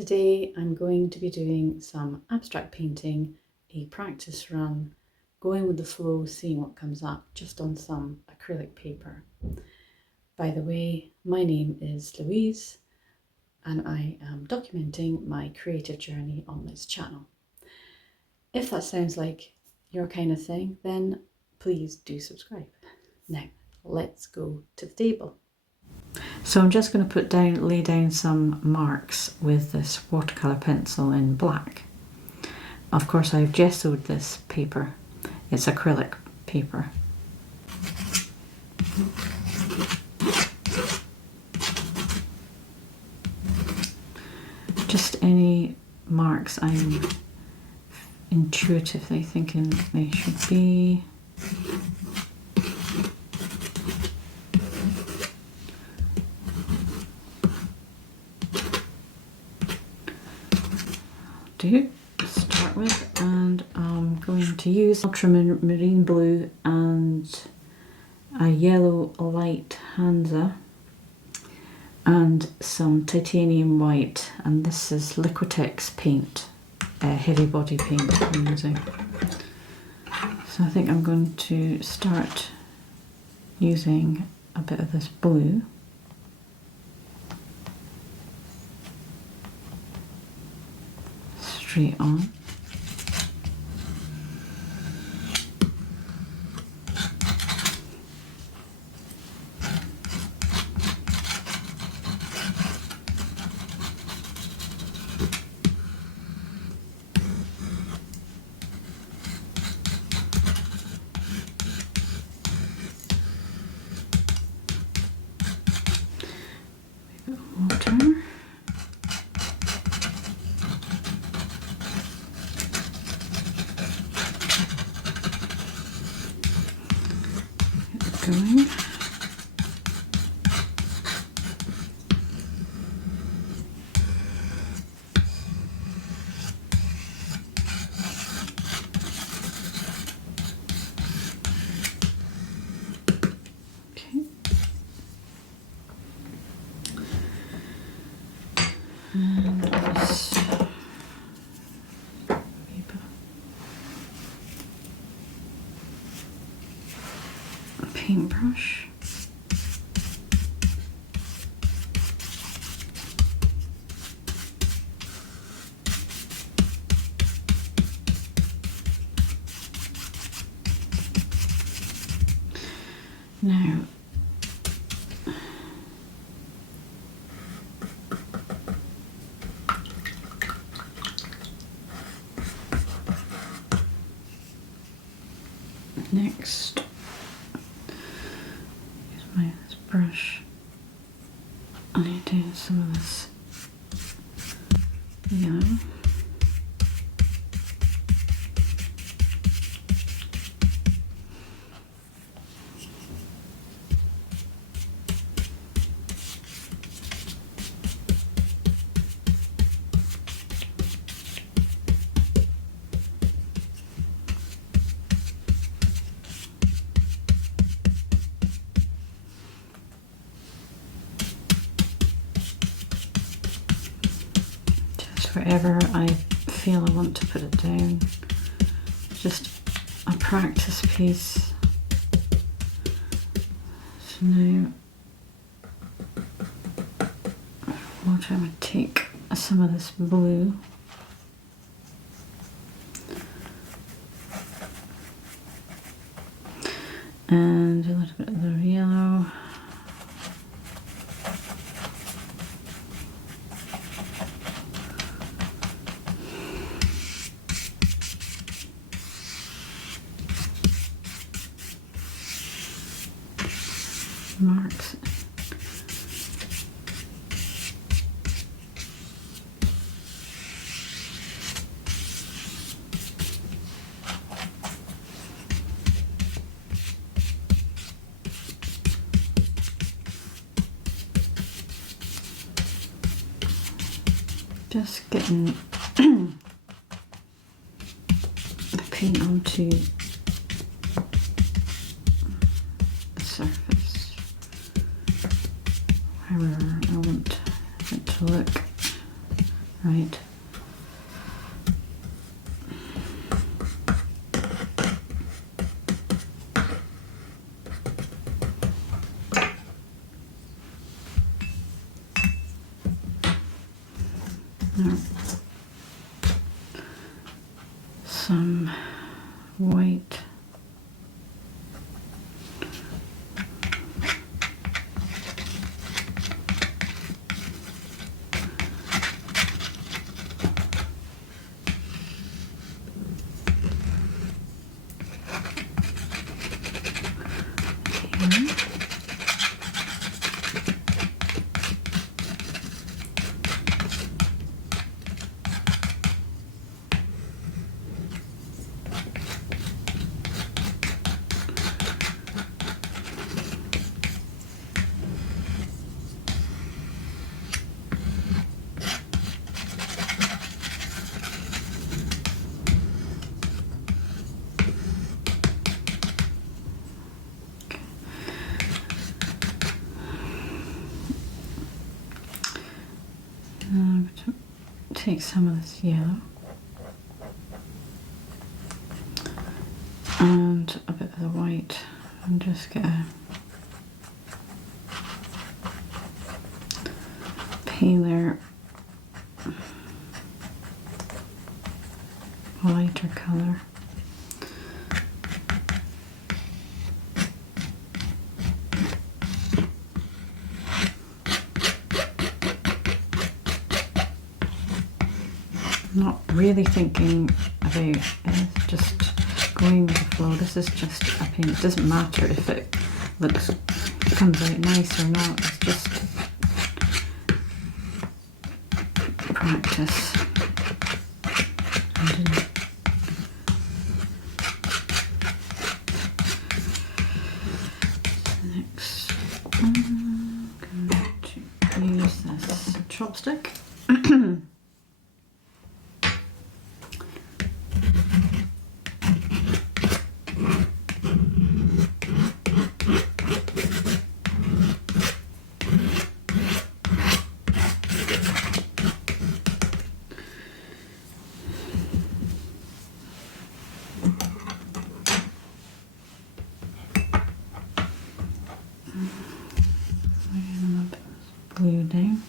Today I'm going to be doing some abstract painting, a practice run, going with the flow, seeing what comes up just on some acrylic paper. By the way, my name is Louise and I am documenting my creative journey on this channel. If that sounds like your kind of thing, then please do subscribe. Now, let's go to the table. So I'm just going to lay down some marks with this watercolour pencil in black. Of course I've gessoed this paper. It's acrylic paper. Just any marks I'm intuitively thinking they should be. To start with, and I'm going to use ultramarine blue and a yellow light Hansa and some titanium white, and this is Liquitex paint, heavy body paint I'm using. So I think I'm going to start using a bit of this blue. Straight on. Water. Going. Okay. And this paintbrush. Now, next, use this brush. I need to do some of this yellow. Wherever I feel I want to put it down. Just a practice piece. So now water, I'm going to take some of this blue and a little bit of the yellow. Marks. Just getting the paint onto the surface. However I want it to look. Right. Now, some white. Take some of this yellow and a bit of the white and just get a paler, lighter colour. Not really thinking about it, just going with the flow. This is just a paint. It doesn't matter if it comes out nice or not. It's just practice. Next, I'm going to use this chopstick. Glue down.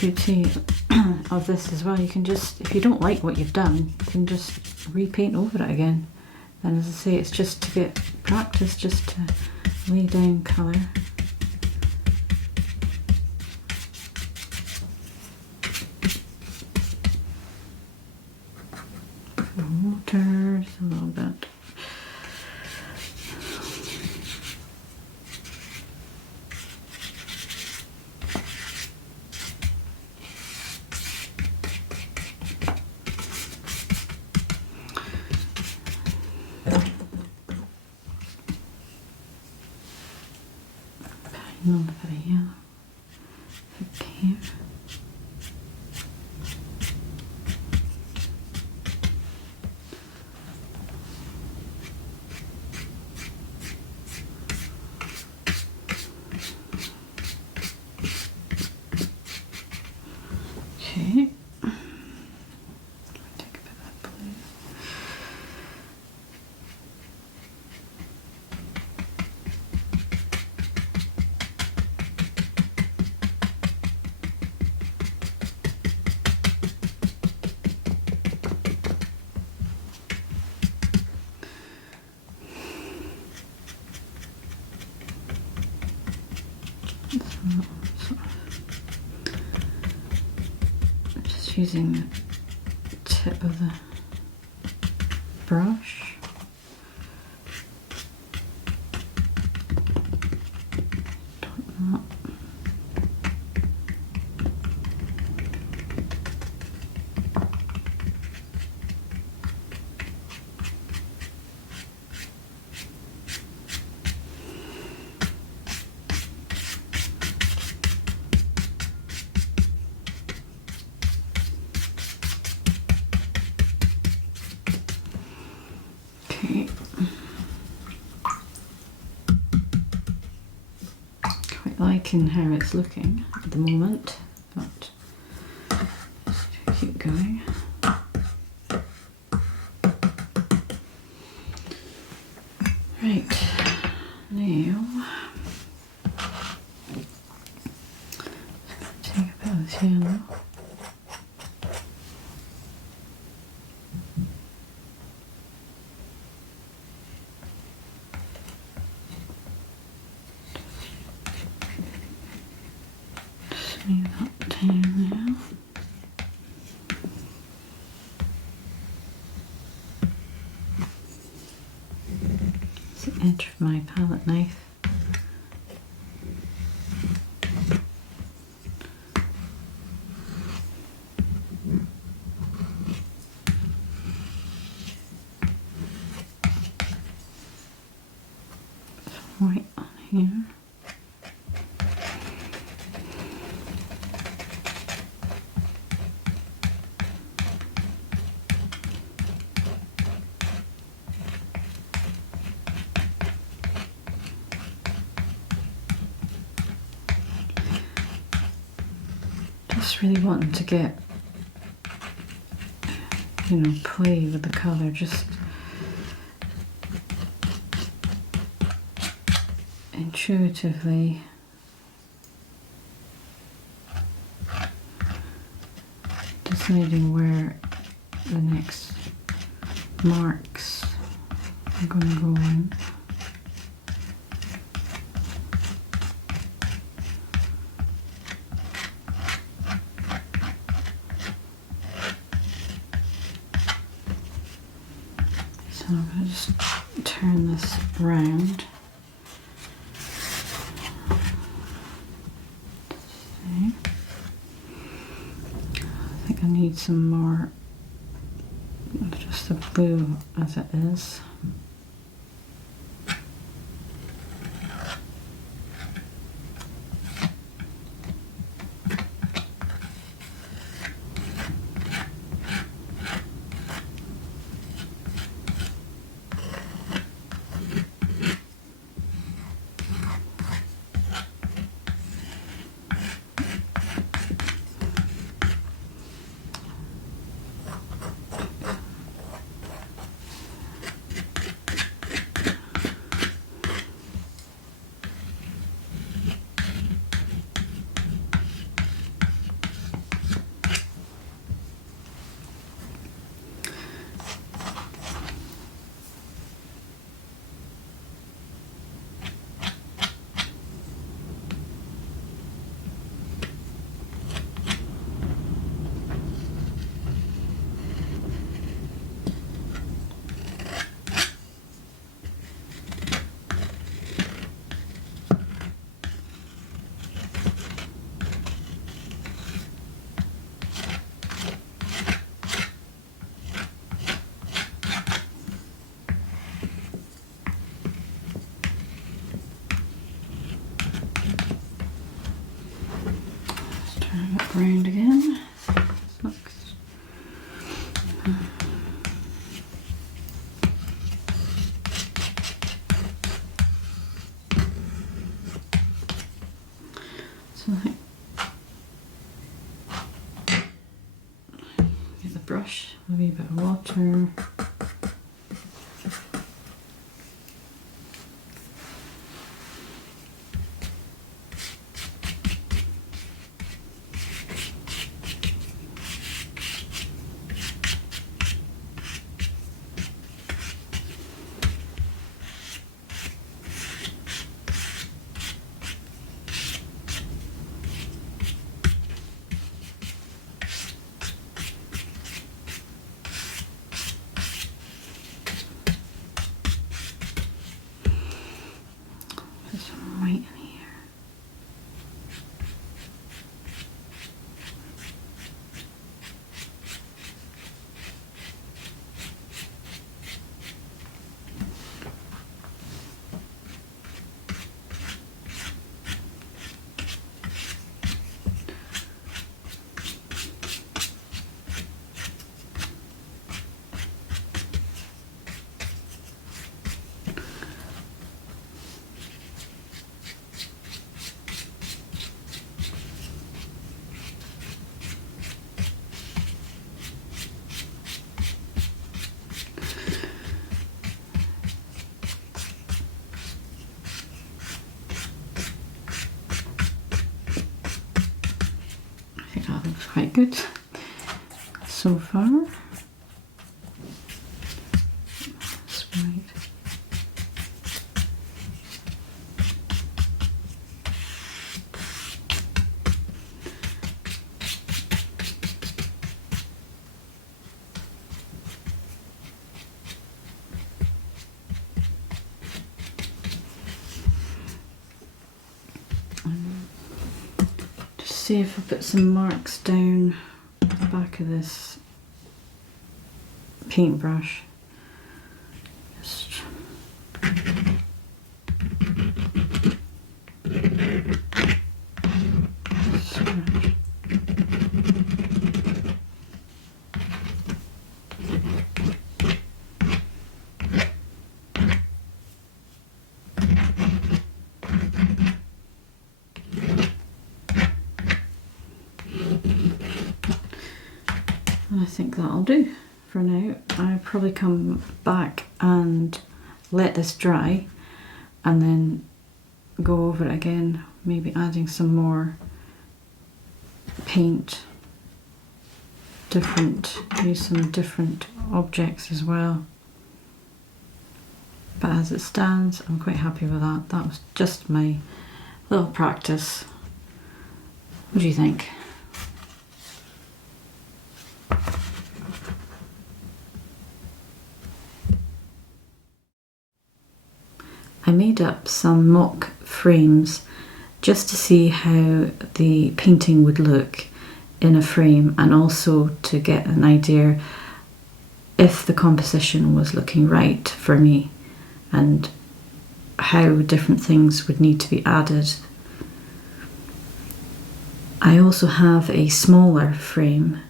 Beauty of this as well, you can just, if you don't like what you've done, you can just repaint over it again. And as I say, it's just to get practice, just to lay down colour. Water, just a little bit. A little bit of yellow. Here. Okay. Take a bit of that blue. Just using the tip of the brush. liking how it's looking at the moment, but just keep going. Right, now take a bit of this yellow. Smooth up down now. It's the edge of my palette knife. Some white on here. Just really wanting to get, you know, play with the colour, just intuitively deciding where the next marks are going to go in. So I'm going to just turn this around. See. I think I need some more, just the blue as it is. Turn it around again. Looks. So get the brush, a wee bit of water. think that looks quite good so far. That's right. Just see if I put some marks down the back of this paintbrush. Just scratch. I think that'll do for now. I'll probably come back and let this dry and then go over it again, maybe adding some more paint, use some different objects as well. But as it stands, I'm quite happy with that. That was just my little practice. What do you think? I made up some mock frames just to see how the painting would look in a frame, and also to get an idea if the composition was looking right for me and how different things would need to be added. I also have a smaller frame.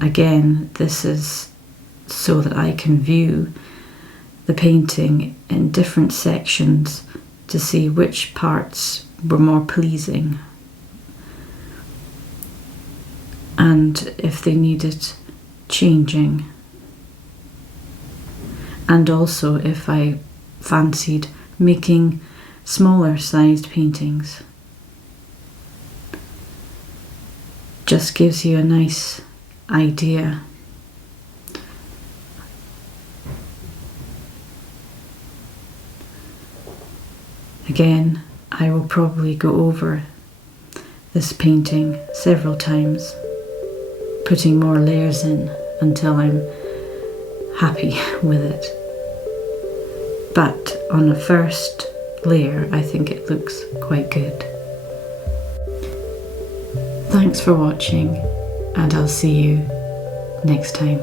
Again, this is so that I can view the painting in different sections to see which parts were more pleasing and if they needed changing, and also if I fancied making smaller sized paintings. Just gives you a nice idea. Again, I will probably go over this painting several times, putting more layers in until I'm happy with it. But on a first layer, I think it looks quite good. Thanks for watching, and I'll see you next time.